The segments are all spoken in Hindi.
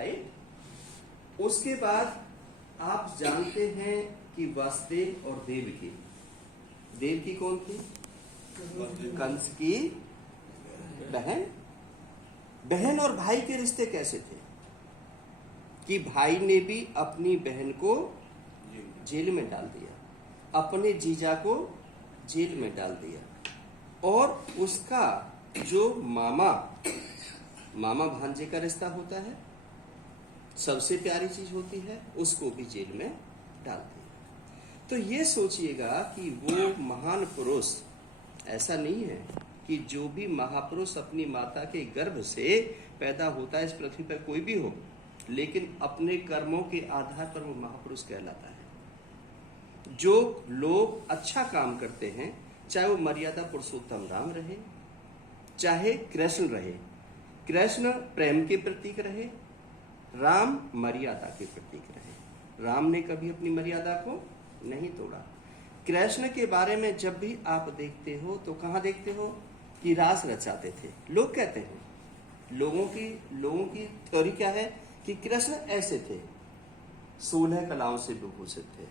राइट। उसके बाद आप जानते हैं कि वासुदेव और देवकी कौन थी? कंस की बहन और भाई के रिश्ते कैसे थे कि भाई ने भी अपनी बहन को जेल में डाल दिया, अपने जीजा को जेल में डाल दिया, और उसका जो मामा भांजे का रिश्ता होता है, सबसे प्यारी चीज होती है, उसको भी जेल में डाल दिया। तो ये सोचिएगा कि वो महान पुरुष, ऐसा नहीं है कि जो भी महापुरुष अपनी माता के गर्भ से पैदा होता है इस पृथ्वी पर कोई भी हो, लेकिन अपने कर्मों के आधार पर वो महापुरुष कहलाता है। जो लोग अच्छा काम करते हैं, चाहे वो मर्यादा पुरुषोत्तम राम रहे, चाहे कृष्ण रहे, कृष्ण प्रेम के प्रतीक रहे, राम मर्यादा के प्रतीक रहे। राम ने कभी अपनी मर्यादा को नहीं तोड़ा। कृष्ण के बारे में जब भी आप देखते हो तो कहां देखते हो कि रास रचाते थे। लोग कहते हैं, लोगों की थ्योरी क्या है कि कृष्ण ऐसे थे, 16 कलाओं से विभूषित थे,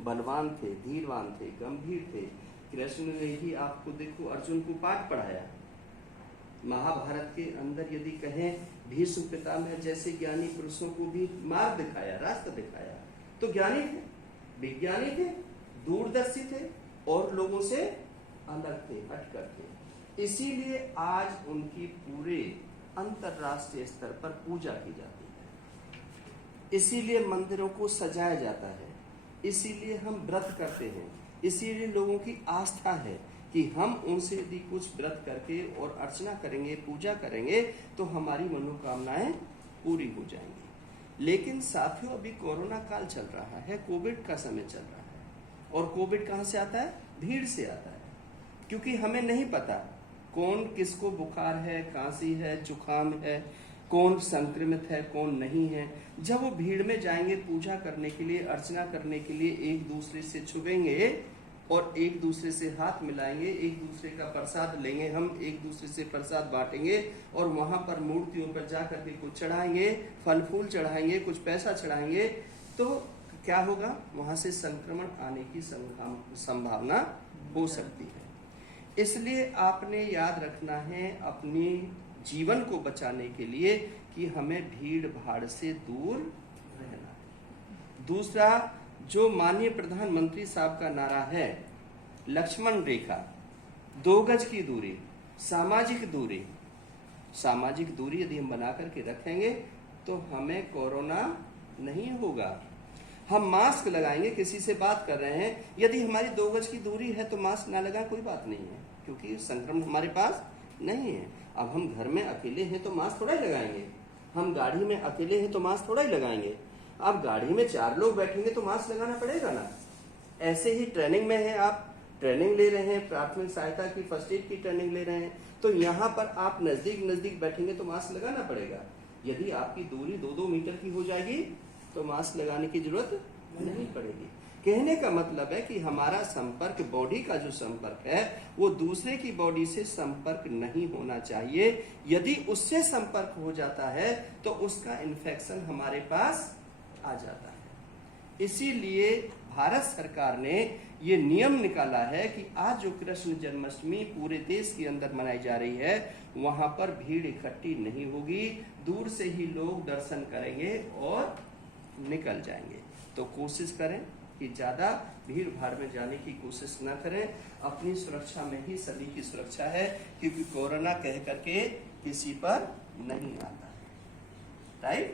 बलवान थे, धीरवान थे, गंभीर थे। कृष्ण ने ही आपको देखो अर्जुन को पाठ पढ़ाया। महाभारत के अंदर यदि कहें, भीष्म पितामह जैसे ज्ञानी पुरुषों को भी मार्ग दिखाया, रास्ता दिखाया। तो ज्ञानी थे, विज्ञानी थे, दूरदर्शी थे और लोगों से अलग थे, हटकर थे। इसीलिए आज उनकी पूरे अंतरराष्ट्रीय स्तर पर पूजा की जाती है, इसीलिए मंदिरों को सजाया जाता है, इसीलिए हम व्रत करते हैं, इसीलिए लोगों की आस्था है कि हम उनसे यदि कुछ व्रत करके और अर्चना करेंगे, पूजा करेंगे तो हमारी मनोकामनाएं पूरी हो जाएंगी। लेकिन साथियों, अभी कोरोना काल चल रहा है, कोविड का समय चल रहा है, और कोविड कहां से आता है? भीड़ से आता है। क्योंकि हमें नहीं पता कौन किसको बुखार है, खांसी है, जुकाम है, कौन संक्रमित है, कौन नहीं है। जब वो भीड़ में जाएंगे पूजा करने के लिए, अर्चना करने के लिए, एक दूसरे से छुएंगे और एक दूसरे से हाथ मिलाएंगे, एक दूसरे का प्रसाद लेंगे, हम एक दूसरे से प्रसाद बांटेंगे और वहां पर मूर्तियों पर जाकर के कुछ चढ़ाएंगे, फल फूल चढ़ाएंगे, कुछ पैसा चढ़ाएंगे, तो क्या होगा? वहां से संक्रमण आने की संभावना हो सकती है। इसलिए आपने याद रखना है अपने जीवन को बचाने के लिए कि हमें भीड़ भाड़ से दूर रहना है। दूसरा, जो माननीय प्रधानमंत्री साहब का नारा है, लक्ष्मण रेखा, 2 गज की दूरी, सामाजिक दूरी यदि हम बना करके रखेंगे तो हमें कोरोना नहीं होगा। हम मास्क लगाएंगे, किसी से बात कर रहे हैं, यदि हमारी 2 गज की दूरी है तो मास्क ना लगाए, कोई बात नहीं है, क्योंकि संक्रमण हमारे पास नहीं है। अब हम घर में अकेले हैं तो मास्क थोड़ा ही लगाएंगे, हम गाड़ी में अकेले हैं तो मास्क थोड़ा ही लगाएंगे। अब गाड़ी में 4 लोग बैठेंगे तो मास्क लगाना पड़ेगा ना। ऐसे ही ट्रेनिंग में है, आप ट्रेनिंग ले रहे हैं, प्राथमिक सहायता की, फर्स्ट एड की ट्रेनिंग ले रहे हैं, तो यहाँ पर आप नजदीक बैठेंगे तो मास्क लगाना पड़ेगा। यदि आपकी दूरी 2-2 मीटर की हो जाएगी तो मास्क लगाने की जरूरत नहीं पड़ेगी। कहने का मतलब है कि हमारा संपर्क, बॉडी का जो संपर्क है, वो दूसरे की बॉडी से संपर्क नहीं होना चाहिए। यदि उससे संपर्क हो जाता है तो उसका इन्फेक्शन हमारे पास आ जाता है। इसीलिए भारत सरकार ने ये नियम निकाला है कि आज जो कृष्ण जन्माष्टमी पूरे देश के अंदर मनाई जा रही है, वहां पर भीड़ इकट्ठी नहीं होगी, दूर से ही लोग दर्शन करेंगे और निकल जाएंगे। तो कोशिश करें कि ज्यादा भीड़ भाड़ में जाने की कोशिश न करें। अपनी सुरक्षा में ही सभी की सुरक्षा है, क्योंकि कोरोना कह करके किसी पर नहीं आता है। राइट?